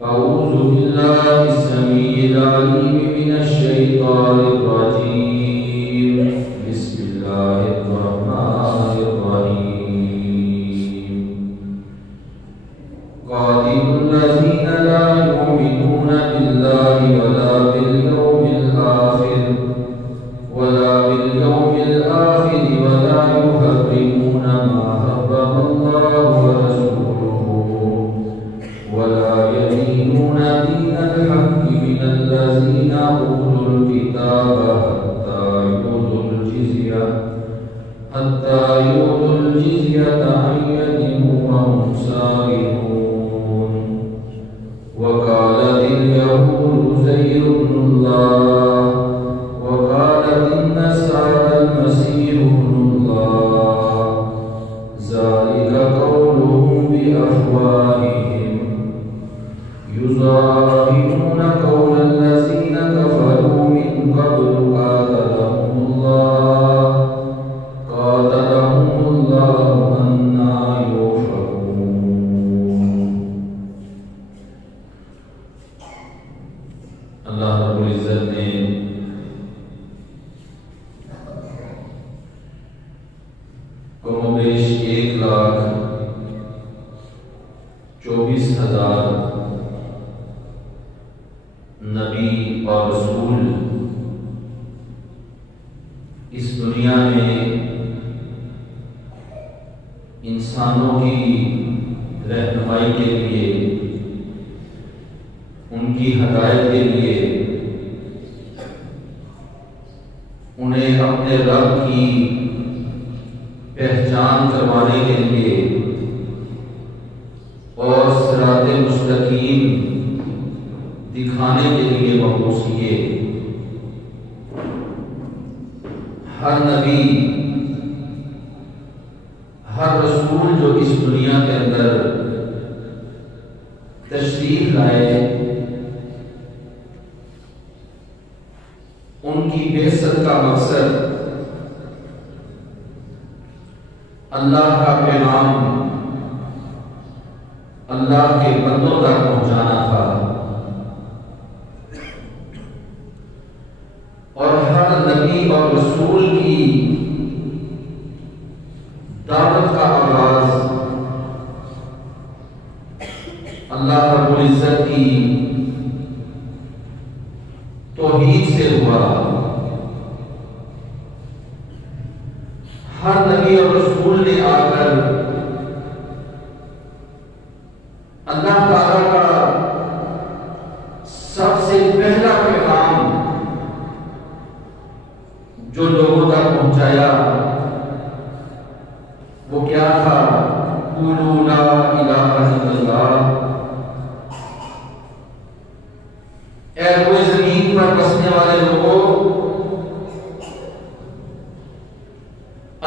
أعوذ بالله السميع العليم من الشيطان الرجيم بسم الله الرحمن الرحيم قاتل الذين لا يؤمنون بالله ولا باليوم الآخر ولا يحرمون ما حرم الله ورسوله ولا يدينون دين الحق من الذين أوتوا الكتاب حتى يؤتوا الجزية عن يد وهم صاغرون وقالت اليهود عزير ابن الله وقالت النصارى المسيح ابن الله ذلك قولهم بأفواههم يضاهئون قول الذين كفروا من قبل قاتلهم الله أنى يؤفكون. اللہ رب العزت نے کم و بیش 1,24,000 نبی اور رسول اس دنیا میں انسانوں کی رہنمائی کے لیے، ان کی ہدایت کے لیے، انہیں اپنے رب کی پہچان کروانے کے لیے اور صراط مستقیم دکھانے کے لیے مبعوث کیے۔ ہر نبی، ہر رسول جو اس دنیا کے اندر تشریف لائے، ان کی بعثت کا مقصد اللہ کا پیغام اللہ کے بندوں تک پہنچانا تھا، اور ہر نبی اور رسول کی دعوت کا آغاز اللہ رب العزت کی توحید سے ہوا۔ ہر نبی اور رسول نے آ کر اللہ تعالی کا سب سے پہلا پیغام جو لوگوں تک پہنچایا وہ کیا تھا؟ قولوا لا الہ الا اللہ۔ اے کوئی زمین پر بسنے والے لوگوں،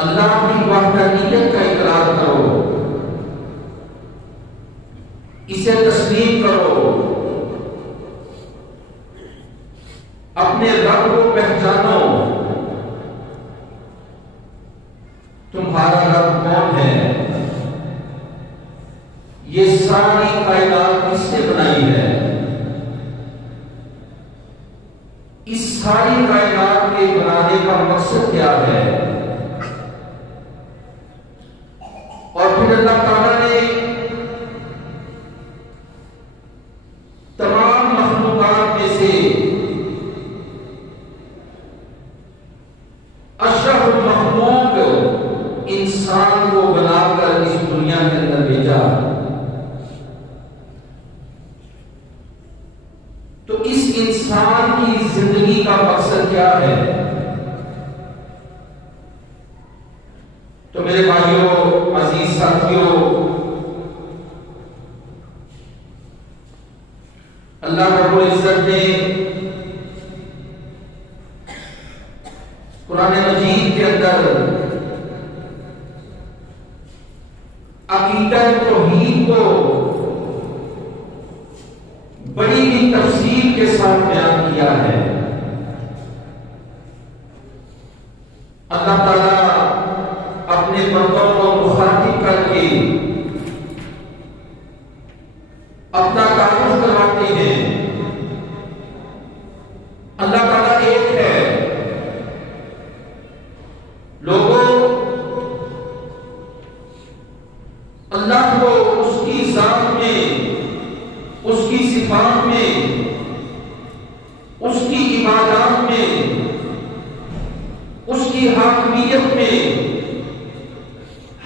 اللہ کی وحدانیت کا اقرار کرو، اسے تسلیم کرو، اپنے رب کو پہچانو۔ تمہارا رب کون ہے؟ یہ ساری کائنات کس نے بنائی ہے؟ اس ساری کائنات کے بنانے کا مقصد کیا ہے؟ اور پھر اللہ تعالیٰ نے تمام مخلوقات میں سے اشرف المخلوق انسان کو بنا کر اس دنیا کے اندر بھیجا۔ تو اس انسان کی زندگی کا مقصد کیا ہے؟ تو میرے بھائیوں، عزیز ساتھیوں، اللہ رب العزت نے قرآن مجید کے اندر عقیدہ توحید کو بڑی ہی تفصیل کے ساتھ بیان کیا ہے۔ اللہ تعالیٰ اپنے بندوں کو مخاطب کر کے اپنا تعارف کرواتے ہیں۔ اللہ تعالیٰ ایک ہے۔ لوگوں، اللہ کو اس کی ذات میں، اس کی صفات میں، اس کی عبادات میں، اس کی حاکمیت میں،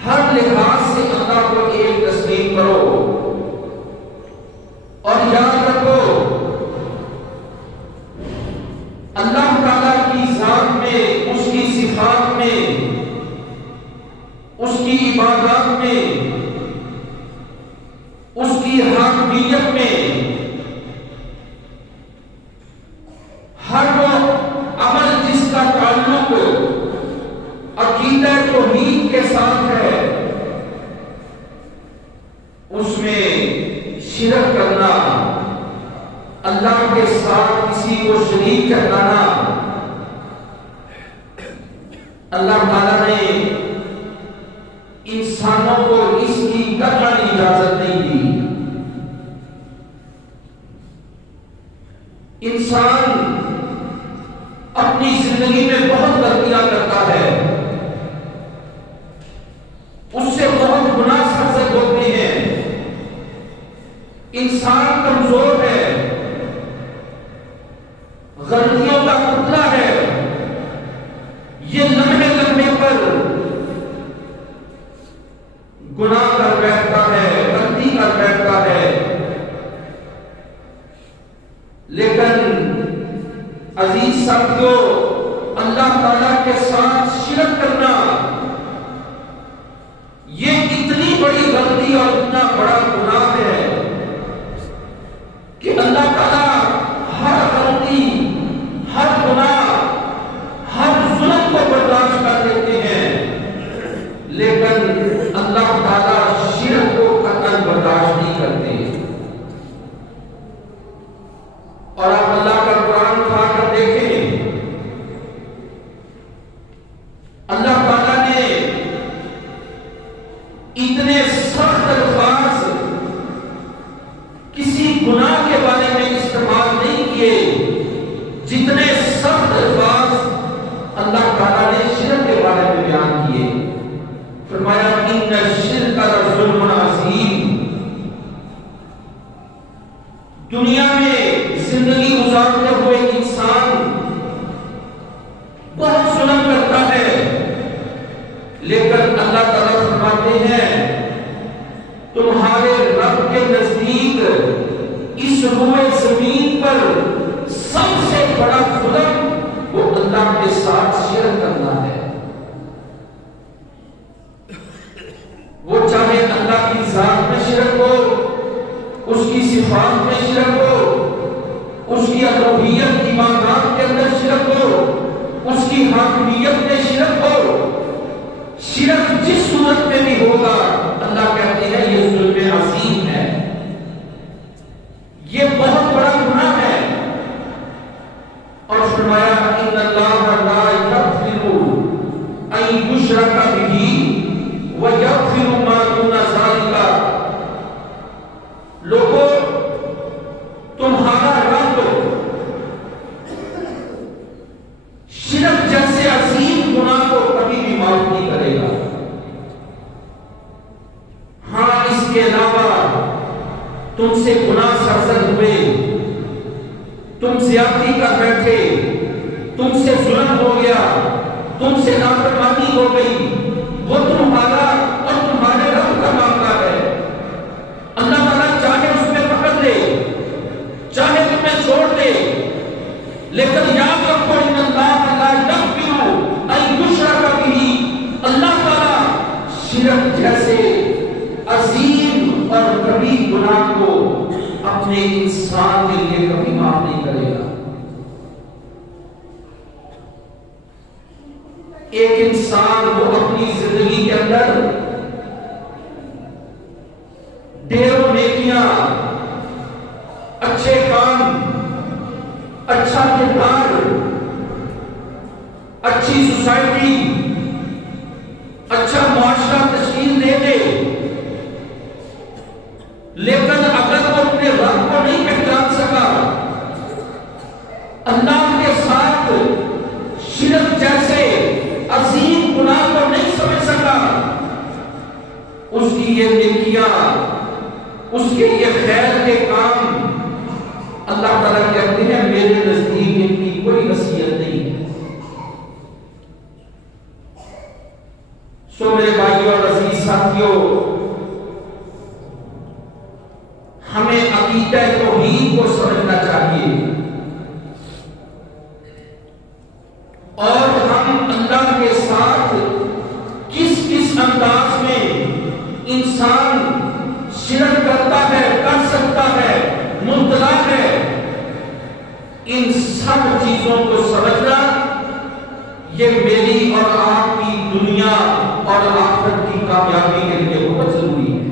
ہر لحاظ سے اللہ کو ایک تسلیم کرو اور یاد رکھو اللہ تعالیٰ کی ذات میں، اس کی صفات میں، اس کی عبادات میں، اس کی حاکمیت میں ہر وہ عمل جس کا تعلق عقیدہ توحید کے ساتھ ہے، اس میں شرک کرنا، اللہ کے ساتھ کسی کو شریک کرنا، اللہ تعالیٰ نے انسانوں کو اس کی قطعی اجازت نہیں دی۔ انسان اپنی زندگی میں بہت غلطیاں کرتا ہے، اس سے بہت گناہ سرزد ہوتے ہیں، انسان کمزور ہے، غلطیوں کا پتلا ہے، یہ لمحے لمحے پر گناہ کر بیٹھتا ہے، غلطی کر بیٹھتا ہے۔ لیکن عزیز ساتھیوں، اللہ تعالیٰ کے ساتھ شرک کرنا یہ اتنی بڑی غلطی اور اتنا بڑا گناہ ہے کہ اللہ تعالیٰ ہر غلطی، ہر گناہ، ہر ظلم کو برداشت کر لیتے ہیں، لیکن اللہ تعالیٰ شرک کو قطعاً برداشت نہیں کرتے۔ اور آپ اللہ کا قرآن اٹھا کر دیکھیں، اللہ تعالیٰ نے اتنے سخت الفاظ کسی گناہ کے بارے میں استعمال نہیں کیے جتنے سخت الفاظ اللہ تعالیٰ نے شرک کے بارے میں بیان کیے۔ فرمایا ان الشرک لظلم عظیم۔ دنیا میں زندگی گزارتے ہوئے انسان بہت ظلم کرتا ہے، لیکن اللہ تعالیٰ فرماتے ہیں تمہارے رب کے نزدیک اس روئے زمین پر سب سے بڑا ظلم وہ اللہ کے ساتھ شرک کرنا ہے۔ وہ چاہے اللہ کی ذات میں شرک ہو، اس کی صفات میں شرک ہو، اس کی الوہیت عبادات کے اندر شرک ہو، اس کی حاکمیت میں شرک ہو، شرک جس صورت میں بھی ہوگا اللہ کہتے ہیں یہ ظلم عظیم ہے، یہ بہت بڑا گناہ ہے۔ اور فرمایا ان اللہ لا یغفر ان یشرک بہ ویغفر ما دون ذلک۔ لوگوں، تمہارا رب شرک جیسے عظیم گناہ کو کبھی بھی معاف نہیں کرے گا۔ ہاں، اس کے علاوہ تم سے گناہ سرزد ہوئے، تم زیادتی کر بیٹھے، تم سے ظلم ہو گیا، تم سے نافرمانی ہو گئی، وہ تمہارا اور تمہارے رب کا معاملہ ہے۔ اللہ تعالیٰ چاہے اس میں پکڑ لے، چاہے تمہیں چھوڑ دے، لیکن یاد رکھو ان اللہ لا یغفر ان یشرک بہ۔ اللہ تعالیٰ شرک جیسے عظیم اور کبھی گناہ کو اپنے انسان کے لیے کبھی معاف نہیں کرے گا۔ ایک انسان وہ اپنی زندگی کے اندر ڈھیروں نیکیاں، اچھے کام، اچھا کردار، اچھی سوسائٹی، اچھا معاشرہ تشکیل دے دے، لیکن اگر وہ اپنے رب کو اس کے یہ خیر کے کام اللہ تعالیٰ کہتے ہیں میرے نزدیک ان کی کوئی حیثیت نہیں ہے۔ سو میرے بھائیوں اور عزیز ساتھیوں، ہمیں عقیدہ توحید کو سمجھنا چاہیے اور ہم اللہ کے ساتھ کس کس انداز میں انسان شرک کرتا ہے، کر سکتا ہے، مبتلا ہے، ان سب چیزوں کو سمجھنا یہ میری اور آپ کی دنیا اور آخرت کی کامیابی کے لیے بہت ضروری ہے۔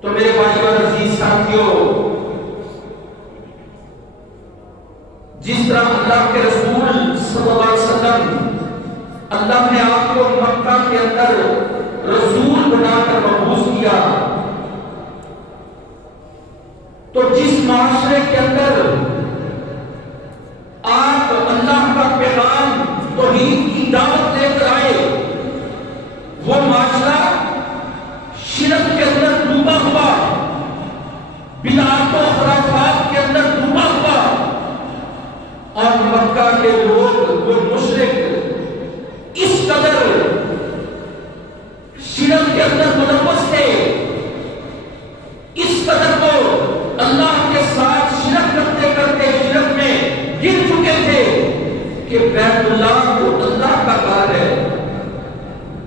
تو میرے بھائیوں اور عزیز ساتھیوں، جس طرح اللہ کے رسول صلی اللہ علیہ وسلم اللہ نے آپ کو مکہ کے اندر رسول بنا کر مبعوث کیا، تو جس معاشرے کے اندر آپ اللہ کا پیغام توحید کی دعوت لے کر آئے، وہ معاشرہ شرک کے اندر ڈوبا ہوا، بدعات و خرافات کے اندر ڈوبا ہوا، اور مکہ کے لوگ وہ مشرک اس قدر شرک کے اندر ملوث تھے، اس قدر وہ اللہ کے ساتھ شرک کرتے کرتے شرک میں گر چکے تھے کہ بیت اللہ وہ اللہ کا گھر ہے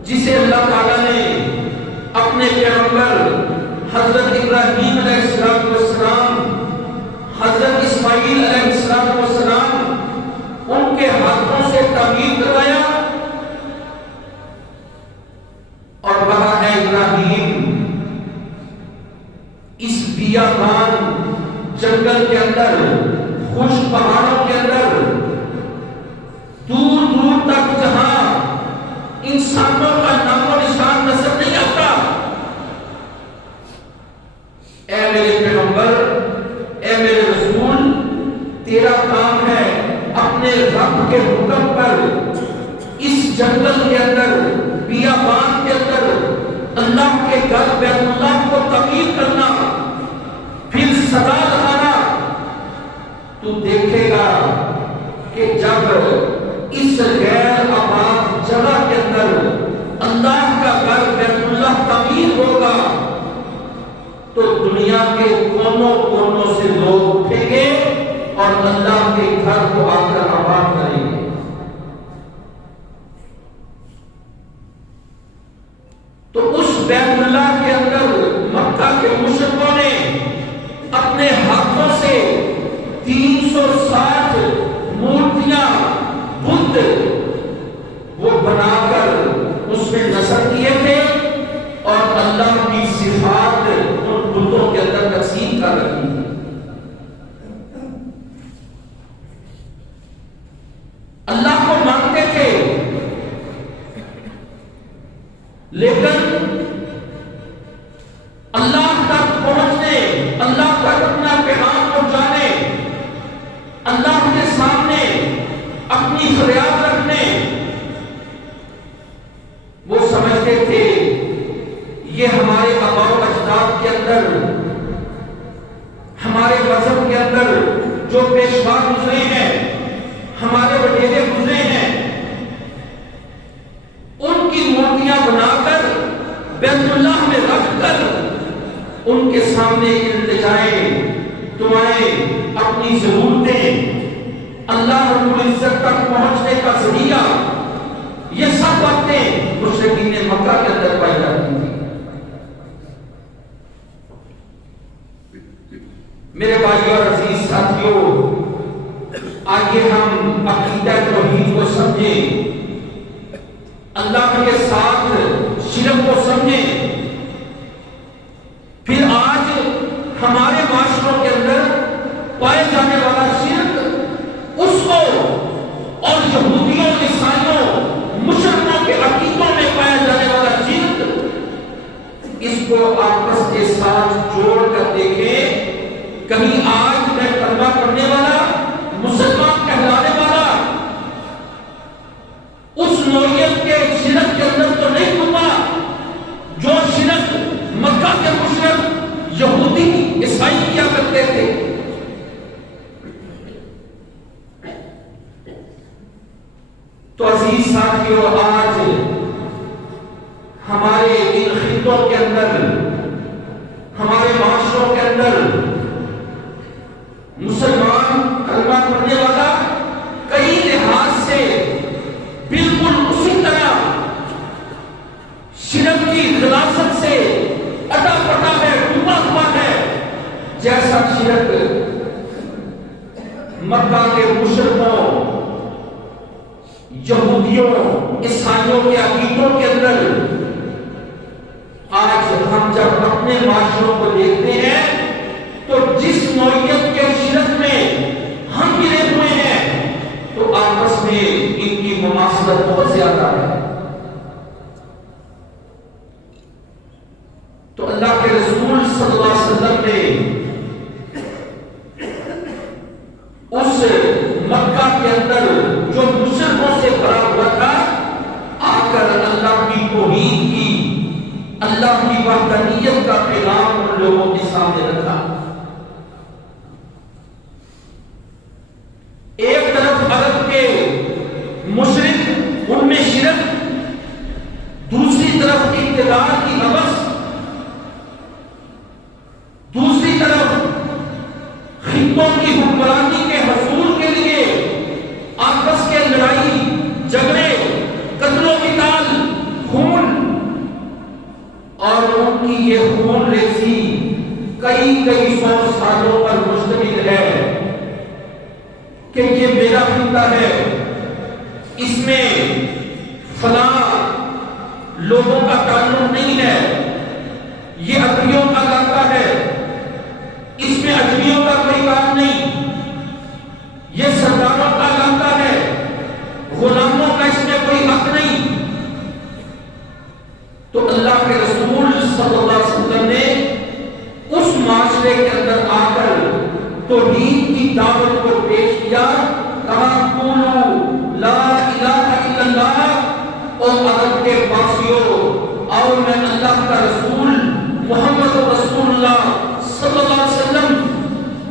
جسے اللہ تعالیٰ نے اپنے پیغمبر حضرت ابراہیم علیہ السلام، حضرت اسماعیل علیہ السلام ان کے ہاتھوں سے تعمیر کروایا، اور کہا ہے ابراہیم اس بیابان جنگل کے اندر، خشک پہاڑوں کے اندر، دور دور تک جہاں انسانوں کا نام و نشان نظر نہیں آتا، اے میرے پیغمبر، اے میرے رسول، تیرا کام ہے اپنے رب کے حکم پر اس جنگل کے اندر، بیابان کے اندر اللہ کے گھر بیت اللہ کو تعمیر کرنا، پھر صدا لگانا۔ تو دیکھے گا کہ جب اس غیر آباد جگہ کے اندر اللہ کا گھر بیت اللہ تعمیر ہوگا تو دنیا کے کونوں کونوں سے لوگ اٹھیں گے اور اللہ کے گھر کو آ کر آباد کریں گے۔ تو اس بیت اللہ کے اندر مکہ کے مشرکوں نے اپنے ہاتھوں سے 360 مورتیاں، بت وہ بنا کر اس میں نصب کیے تھے اور اللہ کی صفات ان بتوں کے اندر تقسیم کر رکھی تھی۔ اللہ کو مانتے تھے لیکن اللہ تک پہنچنے، اللہ تک اپنا پیغام پہنچانے، اللہ کے سامنے اپنی فریاد رکھنے، وہ سمجھتے تھے یہ ہمارے آباء و اجداد کے اندر، ہمارے مذہب کے اندر جو پیشوا گزرے ہیں، ہمارے وڈیرے گزرے ہیں، ان کی مورتیاں بنا کر بیت اللہ میں رکھ کر ان کے سامنے التجائیں، دعائیں، اپنی ضرورتیں، اللہ رب العزت تک پہنچنے کا ذریعہ، یہ سب باتیں مشرکین مکہ کے اندر پائی جاتی تھی۔ میرے بھائیوں اور عزیز ساتھیوں، آئیے ہم عقیدہ توحید کو سمجھیں، اللہ کے ساتھ شرک کو سمجھیں۔ پھر آج ہمارے معاشروں کے اندر پائے جانے والا شرک، اس کو اور یہودیوں، عیسائیوں، مشرکوں کے عقیدوں میں پایا جانے والا شرک، اس کو آپس کے ساتھ جوڑ کر دیکھیں۔ کہیں آج میں کلمہ پڑھنے والا، مسلمان کہلانے والا اس نوعیت کے شرک کے اندر تو نہیں ڈوبا صفائی کیا کرتے تھے. تو عزیز ساتھیوں، آج ہمارے ان خطوں کے اندر، ہمارے معاشروں کے اندر مسلمان کلمہ پڑھنے والا کئی لحاظ سے بالکل اسی طرح شرک کی غلاظت سے اٹا پٹا ہے، ڈوبا ہوا ہے، جیسا شرک مکہ کے مشرکوں، یہودیوں، عیسائیوں کے عقیدوں کے اندر. آج ہم جب اپنے معاشروں کو دیکھتے ہیں تو جس نوعیت کے شرک میں ہم گرے ہوئے ہیں تو آپس میں ان کی مماثلت بہت زیادہ ہے. تو اللہ کے رسول صلی اللہ علیہ وسلم نے اس مکہ کے اندر جو مشرکوں سے بھرا ہوا تھا، آ کر اللہ کی توحید کی، اللہ کی وحدانیت کا پیغام ان لوگوں کے سامنے رکھا. ایک طرف عرب کے مشرک، ان میں شرک، دوسری طرف اقتدار کی ہوس، دوسری طرف خطوں کی حکمرانی کے حصول کے لیے آپس کے لڑائی جھگڑے، قتل و قتال، خون، اور ان کی یہ خون ریزی کئی سو سالوں پر مشتمل ہے کہ یہ میرا خطہ ہے، اس میں فلاں لوگوں کا تعلق نہیں ہے، یہ عربیوں کا علاقہ ہے، اس میں اجمیوں کا کوئی کام نہیں، یہ سرداروں کا علاقہ ہے، غلاموں کا اس میں کوئی حق نہیں. تو اللہ کے رسول صلی اللہ علیہ وسلم نے اس معاشرے کے اندر آ کر توحید کی دعوت کو پیش کیا. کہا قولوا لا الہ الا اللہ، اور عرب کے باسیوں، اور میں اللہ کا رسول محمد رسول اللہ صلی اللہ علیہ وسلم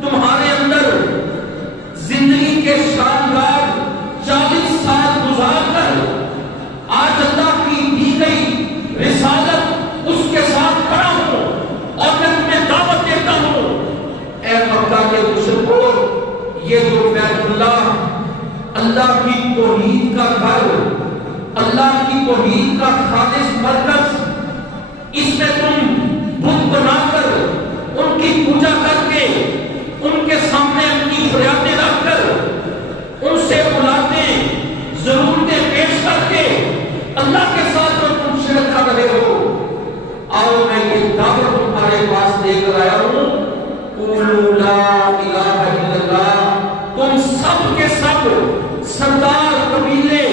تمہارے اندر زندگی کے شاندار 40 سال گزار کر آج اللہ کی دی گئی رسالت اس کے ساتھ کھڑا ہوں اور میں تمہیں دعوت دیتا ہوں. اے مکہ کے مشرکوں، یہ جو بیت اللہ کی توحید کا گھر، اللہ کی توحید کا خالص مرکز، اس میں تم بت بنا کر ان کی پوجا کر کے ان کے سامنے اپنی فریادیں رکھ کر ان سے اولادیں ضرورتیں پیش کر کے اللہ کے ساتھ جو تم شرک کر رہے ہو، آؤ میں یہ دعوت تمہارے پاس لے کر آیا ہوں. قولوا لا الہ الا اللہ. تم سب کے سب سردار، قبیلے،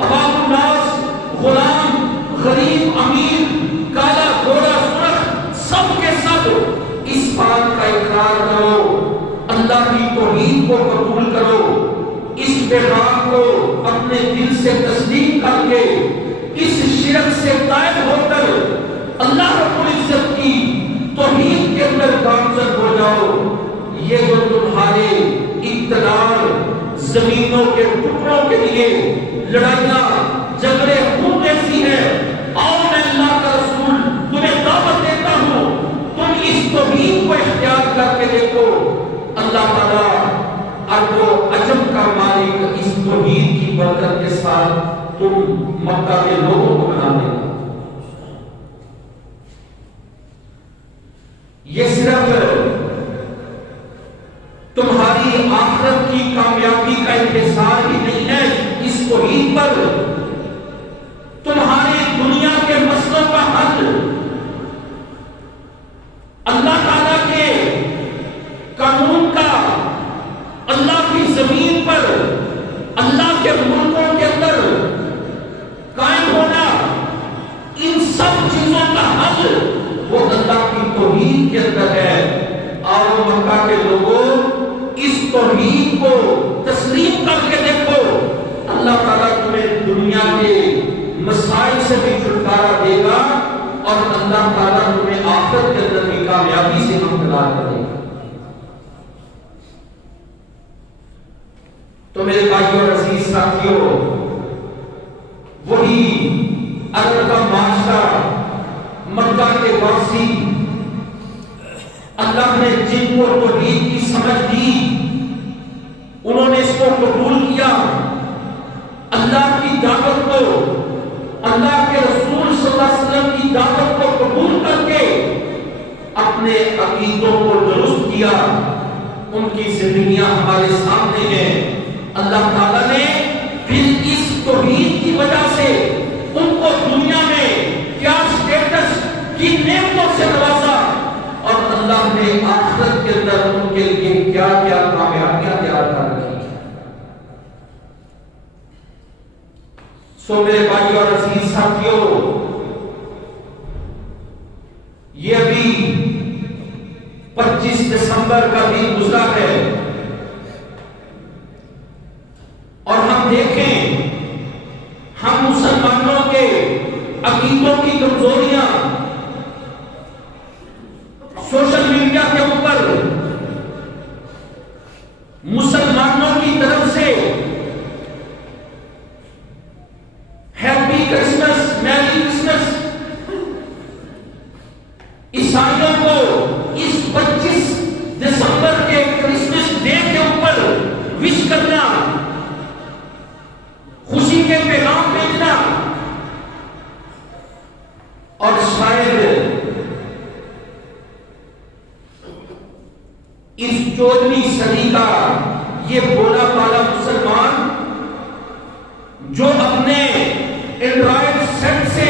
عوام الناس، غلام، غریب، امیر، کالا، گورا، سرخ، سب کے سب اس بات کا اقرار کرو، اللہ کی توحید کو قبول کرو، اس پیغام کو اپنے دل سے تصدیق کر کے اس شرک سے طائب ہو کر اللہ رب العزت کی توحید کے اندر گامزن ہو جاؤ. یہ جو تمہارے اقتدار، زمینوں کے ٹکڑوں کے لیے لڑائیاں، جھگڑے، خون ایسی ہے، آؤ میں اللہ کا رسول تمہیں دعوت دیتا ہوں، تم اس توحید کو اختیار کر کے دیکھو. اللہ تعالیٰ عرب و عجم کا مالک اس توحید کی برکت کے ساتھ تم مکہ کے لوگوں کو بنا دے گا. یہ صرف تمہاری آخرت کی کامیابی کا انحصار ہی نہیں ہے، اس توحید پر تمہاری دنیا کے مسئلوں کا حل اللہ تعالیٰ کے قانون کا، اللہ کی زمین پر، اللہ کے ملکوں کے اندر قائم ہونا، ان سب چیزوں کا حل وہ اللہ کی توحید کے اندر ہے. اور مکہ کے لوگوں اس توحید کو تسلیم کر کے دیکھو، اللہ تعالیٰ تمہیں دنیا کے مسائل سے بھی چھٹکارا دے گا اور اللہ تعالیٰ تمہیں آخرت کے اندر کی کامیابی سے ہمکنار کرے گا. تو میرے بھائیوں اور عزیز ساتھیوں، وہی عرب کا معاشرہ، مکہ کے واسی، اللہ نے جن کو توحید کی سمجھ دی، انہوں نے اس کو قبول کیا، اللہ کی دعوت کو، اللہ کے رسول صلی اللہ علیہ وسلم کی دعوت کو قبول کر کے اپنے عقیدوں کو درست کیا۔ ان کی زندگیاں ہمارے سامنے ہیں۔ اللہ تعالیٰ نے پھر اس توحید کی وجہ سے ان کو دنیا میں کیا سٹیٹس کی نعمتوں سے نوازا، اور اللہ نے آخرت کے اندر ان کے لیے کیا کیا کامیابیاں تیار کر رکھی۔ سو میرے بھائی اور عزیز ساتھیوں، یہ ابھی 25 دسمبر کا دن گزرا ہے، اور ہم دیکھیں ہم مسلمانوں کے عقیدوں کی کمزوریاں سوشل میڈیا کے اوپر مسلمانوں کی طرف سے ہیپی کرسمس، میری کرسمس، عیسائیوں کو اس 25 دسمبر کے کرسمس ڈے کے اوپر وش کرنا، خوشی کے پیغام بھیجنا، اور شاید اس 14ویں صدی کا یہ بولا بالا مسلمان جو اپنے اینڈرائڈ سیٹ سے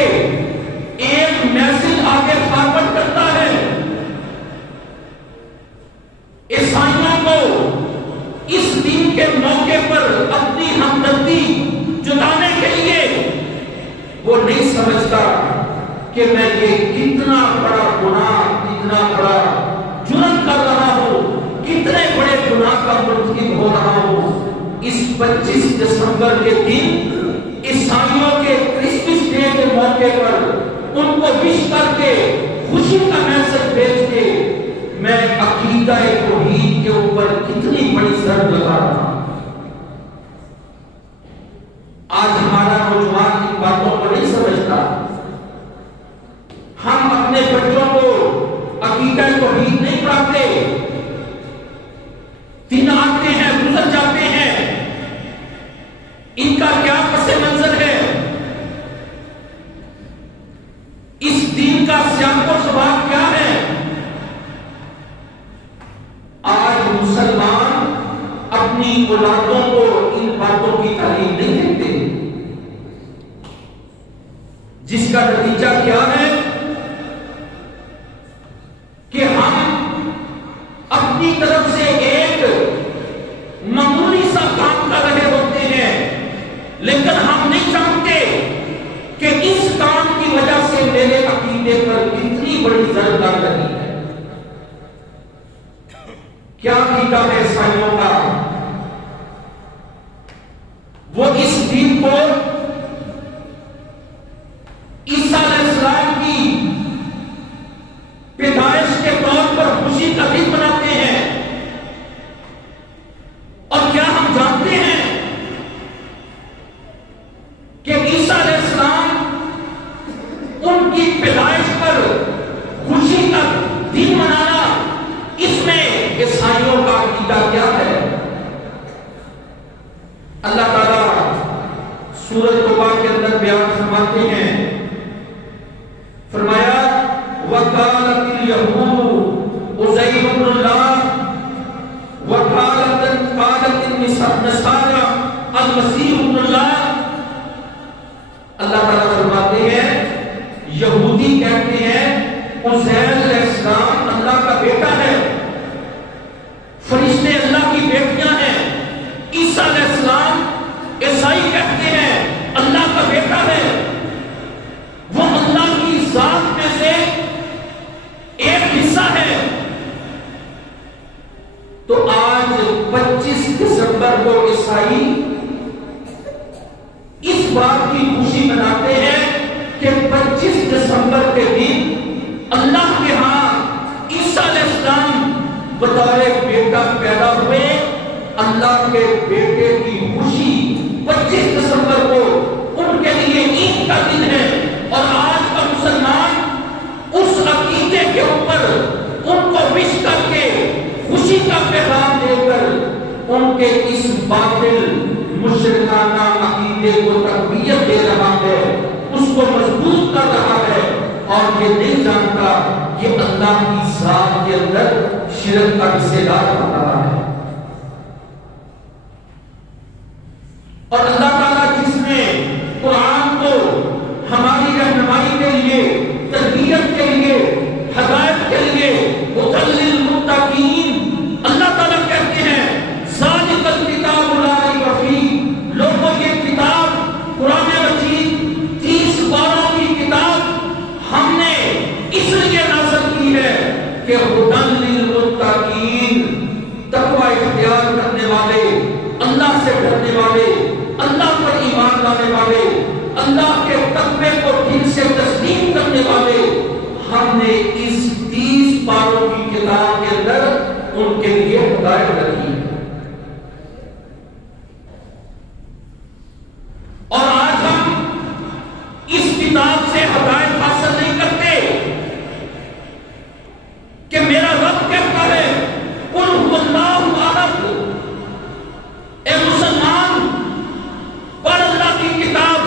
ایک میسج آگے فارورڈ کرتا ہے، عیسائیوں کو اس دن کے موقع پر اپنی ہمدردی جتانے کے لیے، وہ نہیں سمجھتا کہ میں یہ کتنا بڑا گناہ، کتنا بڑا جرم کر رہا ہوں، کتنے بڑے گناہ کا مرتکب ہو رہا ہوں۔ اس 25 دسمبر کے دن عیسائیوں کے کرسمس ڈے کے موقع پر ان کو وش کر کے خوشی کا میسج بھیج کے میں عقیدہ توحید کے اوپر کتنی بڑی ضرب لگا رہا ہوں۔ آج ہمارا نوجوان ان باتوں کو نہیں سمجھتا۔ ہم اپنے بچوں کو عقیدہ توحید نہیں پڑھاتے۔ دن آتے ہیں، گزر جاتے ہیں، ان کا کیا پس منظر ہے، اس دین کا سیاق و سباق کیا ہے۔ آج مسلمان اپنی اولادوں کو ان باتوں کی تعلیم نہیں دیتے، جس کا نتیجہ کیا ہے کہ ہم اپنی طرف سے ایک معمولی سا کام کر رہے ہوتے ہیں، لیکن ہم نہیں جانتے کہ اس کام کی وجہ سے میرے عقیدے پر کتنی بڑی ضرب لگ رہی ہے۔ کیا عقیدہ ہے عیسائیوں کا؟ وہ اس دن کو عیسیٰ علیہ السلام کی پیدائش کے طور پر خوشی کا دن مناتے ہیں، اور کیا ہم جانتے ہیں کہ عیسیٰ علیہ السلام ان کی پیدائش پر خوشی کا دن منانا، اس میں عیسائیوں کا عقیدہ کیا ہے؟ اللہ تعالیٰ سورۃ توبہ کے اندر بیان فرماتے ہیں، فرمایا وَقَالَتِ الْيَهُودُ عُزَيْرٌ ابْنُ اللَّهِ وَقَالَتِ النَّصَارَى الْمَسِيحُ ابْنُ اللَّهِ۔ اللہ تعالیٰ فرماتے ہیں یہودی کہتے ہیں عزیر علیہ السلام اللہ کا بیٹا ہے، فرشتے اللہ کی بیٹیاں ہیں۔ عیسیٰ علیہ السلام عیسائی کہتے ہیں اللہ کا بیٹا ہے، وہ اللہ کی ذات میں سے ایک حصہ ہے۔ تو آج 25 دسمبر کو عیسائی اس بات کی خوشی مناتے ہیں کہ 25 دسمبر کے دن اللہ کے ہاں عیسیٰ علیہ السلام بطور بیٹا پیدا ہوئے، اللہ کے بیٹے کی خوشی 25 دسمبر کو ان کے لیے عید کا دن ہے، اور آج کا مسلمان اس عقیدے کے اوپر ان کو وش کر کے خوشی کا پیغام دے کر ان کے اس باطل مشرکانہ عقیدے کو تقویت دے رہا ہے، اس کو مضبوط کر رہا ہے، اور یہ نہیں جانتا کہ اللہ کی ذات کے اندر شرک کا حصہ دار بن رہا ہے۔ اور اللہ تعالیٰ جس نے قرآن کو ہماری رہنمائی کے لیے، تربیت کے لیے، ہدایت کے لیے، ہدی للمتقین، اللہ تعالیٰ کہتے ہیں ذالک الکتاب لا ریب فیہ، لوگوں یہ کتاب قرآن مجید 30 پاروں کی کتاب ہم نے اس لیے نازل کی ہے کہ ہدی للمتقین، تقوی اختیار کرنے والے، اللہ سے ڈرنے والے، اللہ پر ایمان لانے والے، اللہ کے تقوی کو دل سے تسلیم کرنے والے، ہم نے اس 30 پاروں کی کتاب کے اندر ان کے لیے ہدایت رکھی ہے۔ اور آج ہم اس کتاب سے ہدایت حاصل نہیں کرتے کہ میرا رب کہتا ہے قل هو اللہ احد، اے مسلمان پڑھ اللہ کی کتاب،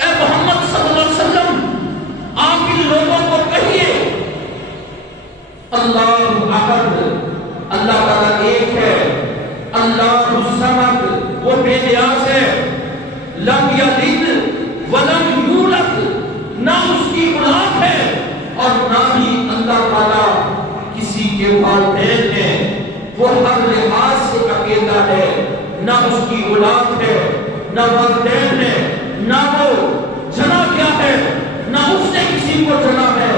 اے محمد صلی اللہ علیہ وسلم آپ ان لوگوں کو کہیے اللہ احد، اللہ تعالیٰ ایک ہے، اللہ الصمد وہ بے نیاز ہے، لم یلد ولم یولد نہ اس کی اولاد ہے، اور نہ ہی اللہ تعالیٰ کسی کے والدین ہیں، وہ ہر لحاظ سے اکیلا ہے، نہ اس کی اولاد ہے، نہ والدین ہے، نہ وہ جنا گیا ہے، نہ اس نے کسی کو جنا ہے۔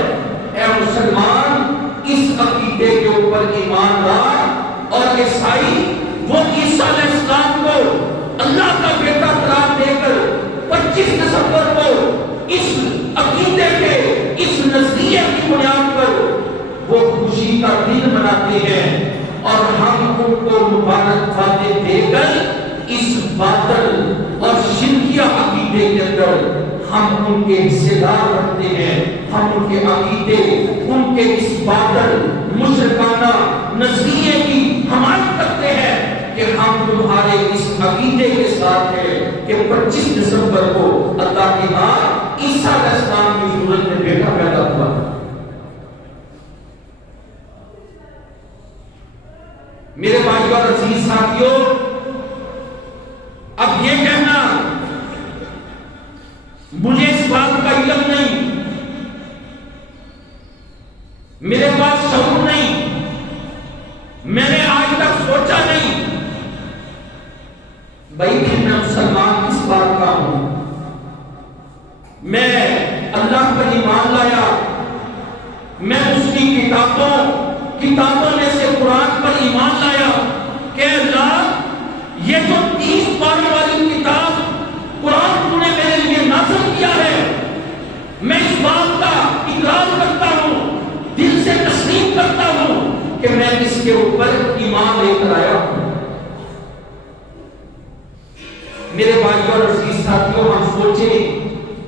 اے مسلمان اس عقیدے کے اوپر ایمان لا، اور عیسائی وہ عیسیٰ علیہ السلام کو اللہ کا بیٹا قرار دے کر 25 دسمبر کو اس عقیدے کے اس نظریے کی بنیاد پر وہ خوشی کا دن مناتے ہیں، اور ہم ان کو مبارکبادیں دے کر اس باطل اور شرکیہ عقیدے کے اندر ہم ان کے حصے دار رکھتے ہیں، ہم ان کے عقیدے، ان کے اس باطل مشرکانہ نظریے کی حمایت کرتے ہیں کہ ہم تمہارے اس عقیدے کے ساتھ ہیں کہ 25 دسمبر کو اللہ کے ہاں عیسیٰ علیہ السلام کی صورت میں بیٹا پیدا ہوا۔ میرے بھائیو اور عزیز ساتھیوں، اب یہ کہنا مجھے اس بات کا علم نہیں، میرے پاس شعور نہیں، میں نے آج تک سوچا نہیں، بھائی کہ میں مسلمان کس بات کا ہوں، میں اللہ پر ایمان لایا، میں اس کی کتابوں میں سے قرآن پر ایمان لایا کہ اللہ یہ جو 30 پاروں والی کتاب قرآن تو نے میرے لیے نازل کیا ہے، میں اس بات کا اقرار کرتا ہوں، دل سے تسلیم کرتا ہوں کہ میں اس کے اوپر ایمان لے کر آیا ہوں۔ میرے بھائیوں اور عزیز ساتھیوں، ہم سوچیں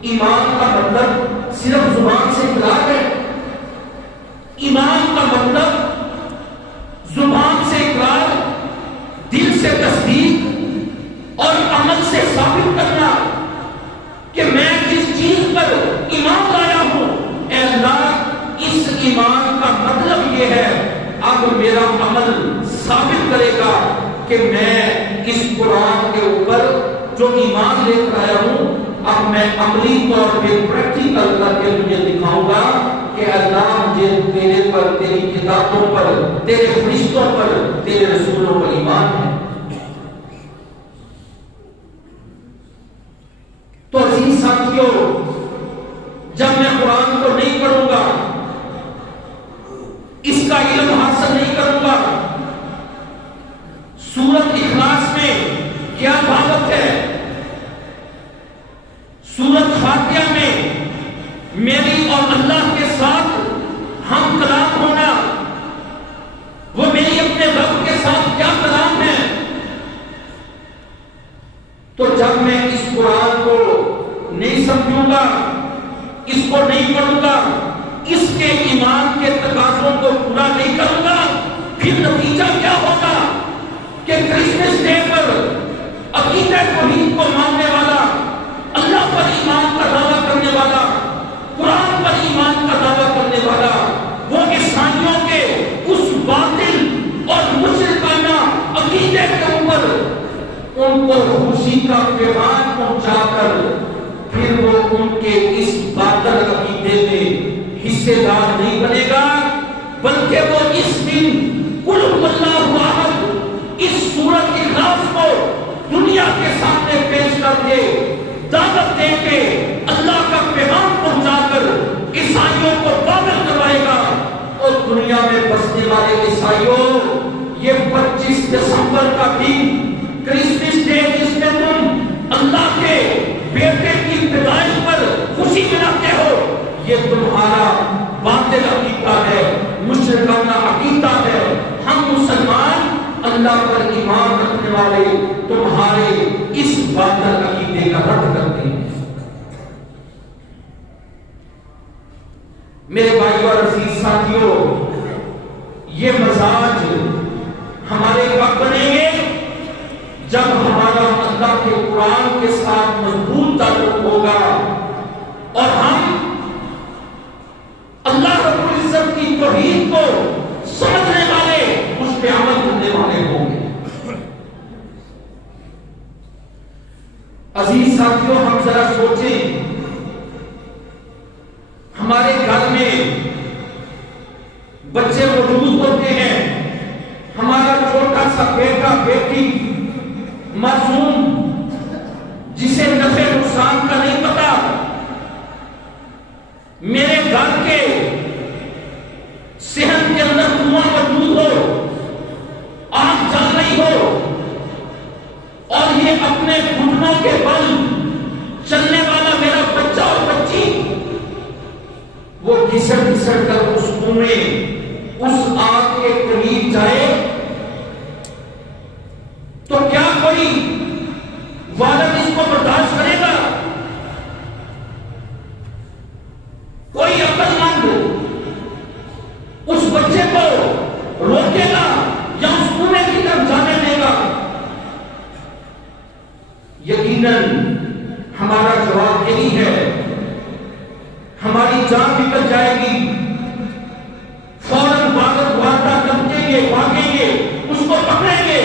ایمان کا مطلب صرف زبان سے اقرار ہے؟ ایمان کا مطلب زبان سے اقرار، دل سے تصدیق اور عمل سے ثابت کرنا کہ میں جس چیز پر ایمان لایا ہوں، اے اللہ اس ایمان کا مطلب یہ ہے اب میرا عمل ثابت کرے گا کہ میں اس قرآن کے اوپر جو ایمان لے کر آیا ہوں اب میں عملی طور پہ پریکٹیکل کر کے تجھے دکھاؤں گا کہ اللہ مجھے تیرے پر، تیری کتابوں پر، تیرے فرشتوں پر، تیرے رسولوں پر ایمان ہے۔ تو عزیز ساتھیوں، جب میں قرآن کو نہیں پڑھوں گا، اس کا علم حاصل نہیں کروں گا، سورۃ اخلاص میں کیا بھاگت ہے، سورۃ فاتحہ میں میری اور اللہ کے ساتھ ہم کلام ہونا، وہ میری اپنے رب کے ساتھ کیا کلام کرسمس ڈے پر عقیدہ توحید کو ماننے والا، اللہ پر ایمان کا دعویٰ کرنے والا، قرآن پر ایمان کا دعویٰ کرنے والا، وہ عیسائیوں کے اس باطل اور مشرکانہ عقیدے کے اوپر ان کو خوشی کا پیغام پہنچا کر پھر وہ ان کے اس باطل عقیدے میں حصے دار نہیں بنے گا، بلکہ وہ اس دن قل هو اللہ احد اس سورۃ اخلاص کو دنیا کے سامنے پیش کر کے دعوت دے کے اللہ کا پیغام پہنچا کر عیسائیوں کو پاگل کروائے گا۔ اور دنیا میں بسنے والے عیسائیوں، یہ 25 دسمبر کا دن کرسمس ڈے جس میں تم اللہ کے بیٹے کی پیدائش پر خوشی مناتے ہو، یہ تمہارا باطل عقیدہ ہے، مشرکانہ عقیدہ ہے۔ ہم مسلمان اللہ پر ایمان رکھنے والے تمہارے اس باطل عقیدے کا رد کرتے ہیں۔ میرے بھائیو اور عزیز ساتھیوں، یہ مزاج ہمارے کب بنیں گے؟ جب ہمارا اللہ کے قرآن کے ساتھ مضبوط تعلق ہوگا اور ہم اللہ رب العزت کی توحید کو سمجھنے والے، اس پہ عمل کرنے والے ہوں گے۔ عزیز ساتھیوں، ہم ذرا سوچیں، ہمارے گھر میں بچے موجود ہوتے ہیں، ہمارا چھوٹا سا بیٹا بیٹی معصوم جسے نفع نقصان کا نہیں پتا، میرے گھر کے صحت کے اندر دھواں موجود ہو، آگ جل رہی ہو، اور یہ اپنے گھٹنوں کے بل چلنے والا میرا بچہ اور بچی وہ گھسڑ گھسڑ کر اس کنویں اس آگ کے قریب جائے تو کیا کوئی والد اس کو برداشت کرے گا؟ کوئی عقل مند اس بچے کو روکے گا یا اس کنویں کی طرف جانے دے گا؟ یقیناً ہمارا جواب یہی ہے، ہماری جان نکل جائے گی، فوراً بھاگتا کریں گے، بھاگیں گے، اس کو پکڑیں گے۔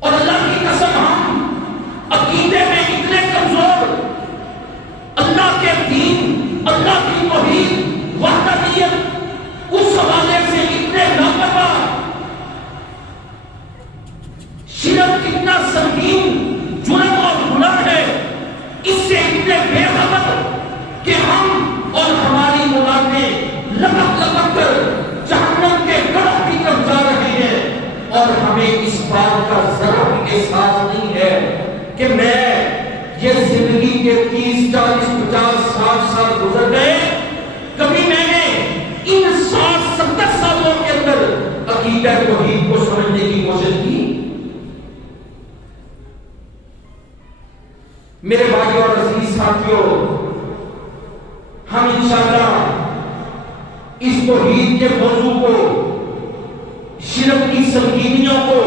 اور اللہ کی قسم، ہم عقیدے میں اتنے کمزور، اللہ کے دین، اللہ کی توحید، وحدانیت، اس حوالے سے اتنے لاپرواہ، شرک کتنا سنگین جرم اور گناہ ہے، اس سے اتنے بے خبر کہ ہم اور ہماری اولادیں لپک لپک کر جہنم کے گڑھوں کی طرف جا رہے ہیں، اور ہمیں اس بات کا ذرا بھی احساس نہیں ہے کہ میں یہ زندگی کے 30، 40، 50، 60 سال گزر گئے، کبھی میں نے ان 60، 70 سالوں کے اندر عقیدہ توحید کو سمجھنے کی کوشش کی؟ میرے بھائیو اور عزیز ساتھیوں، ہم انشاءاللہ اس توحید کے موضوع کو، شرک کی سنگینیوں کو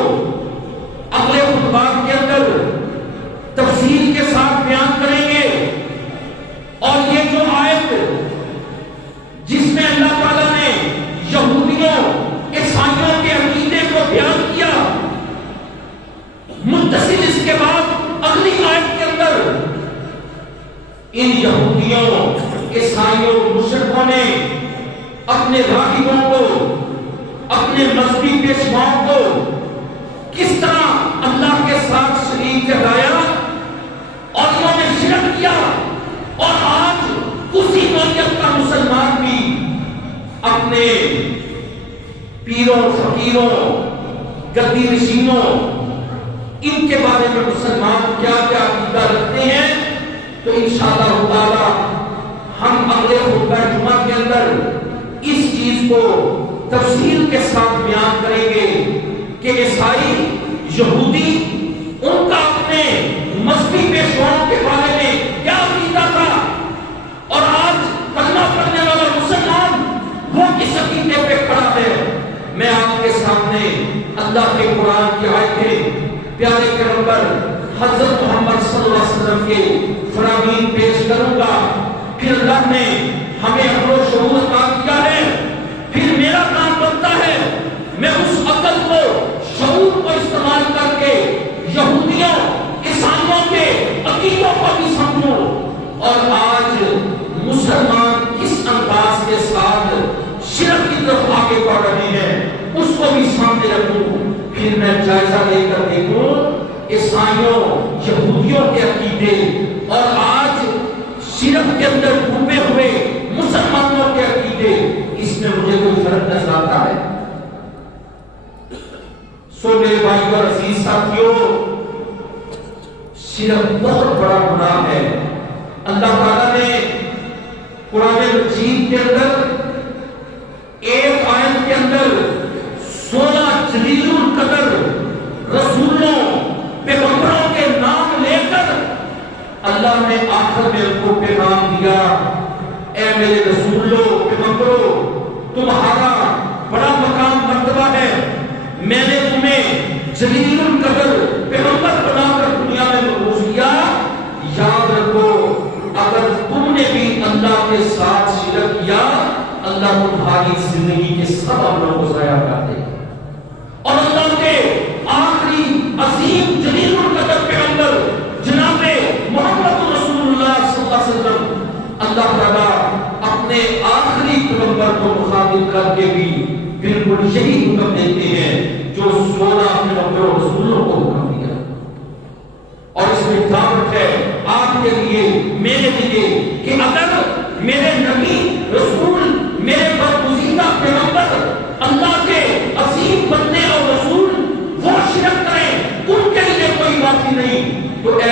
اگلے خطبات کے اندر تفصیل کے ساتھ بیان کریں گے۔ اور یہ جو آیت جس میں اللہ تعالیٰ نے یہودیوں، عیسائیوں کے عقیدے کو بیان کیا، متصل اس کے بعد اگلی آیت کے اندر ان یہودیوں، عیسائیوں، مشرکوں نے اپنے راہبوں کو، اپنے مذہبی پیشواؤں کو کس طرح اللہ کے ساتھ شریک ٹھہرایا اور انہوں نے شرک کیا، اور آج اسی نوعیت کا مسلمان بھی اپنے پیروں، فقیروں، گدی نشینوں، ان کے بارے میں مسلمان کیا کیا عقیدہ رکھتے ہیں، تو انشاءاللہ تعالی ہم اگلے خطبہ جمعہ کے اندر اس چیز کو تفصیل کے ساتھ بیان کریں گے کہ عیسائی، یہودی، ان کا اپنے مذہبی پیشواؤں کے بارے میں کیا عقیدہ تھا، اور آج کلمہ پڑھنے والا مسلمان وہ کس عقیدے پہ کھڑا ہے۔ میں آپ کے سامنے اللہ کے قرآن کی آیتیں پیارے پیغمبر حضرت محمد صلی اللہ علیہ وسلم کے فرامین پیش کروں گا. پھر اللہ نے ہمیں عقل و شعور عطا کیا ہے. پھر میرا کام بنتا ہے میں اس عقل کو شعور کو استعمال کر کے یہودیوں عیسائیوں کے عقیدوں کو بھی سمجھوں اور آج مسلمان کس انداز کے ساتھ شرک کی طرف آگے بڑھ رہے ہیں اس کو بھی سامنے رکھوں. پھر میں جائزہ لے کر دیکھوں عیسائیوں یہودیوں کے عقیدے اور آج شرک کے اندر ڈوبے ہوئے مسلمانوں کے عقیدے، اس میں مجھے کوئی فرق نظر آتا ہے؟ سو میرے بھائیو اور عزیز ساتھیوں، شرک بہت بڑا گناہ ہے. اللہ تعالیٰ نے قرآن مجید کے اندر ایک آیت کے اندر 16 جلیل القدر رسولوں پیغمبروں کے نام لے کر اللہ نے آخر میں ان کو پیغام دیا، اے میرے رسولوں پیغمبروں، تمہارا بڑا مقام مرتبہ ہے، میں نے تمہیں جلیل القدر پیغمبر بنا کر دنیا میں مبعوث کیا. یاد رکھو اگر تم نے بھی اللہ کے ساتھ شرک کیا اللہ تمہاری زندگی کے سب عملوں کو ضائع کر دے. اور اللہ کے آخری عظیم جلیل القدر پیغمبر جناب محمد رسول اللہ صلی اللہ علیہ وسلم، اللہ تعالیٰ اپنے آخری پیغمبر کو مخاطب کر کے بھی بالکل یہی حکم دیتے ہیں جو 16 پیغمبروں رسولوں کو حکم دیا. اور اس میں دعوت ہے آپ کے لیے میرے لیے کہ اگر میرے نبی رسول میرے برگزیدہ پیغمبر اللہ کے عظیم بندے اور رسول وہ شرک کریں ان کے لیے کوئی معافی نہیں، تو اے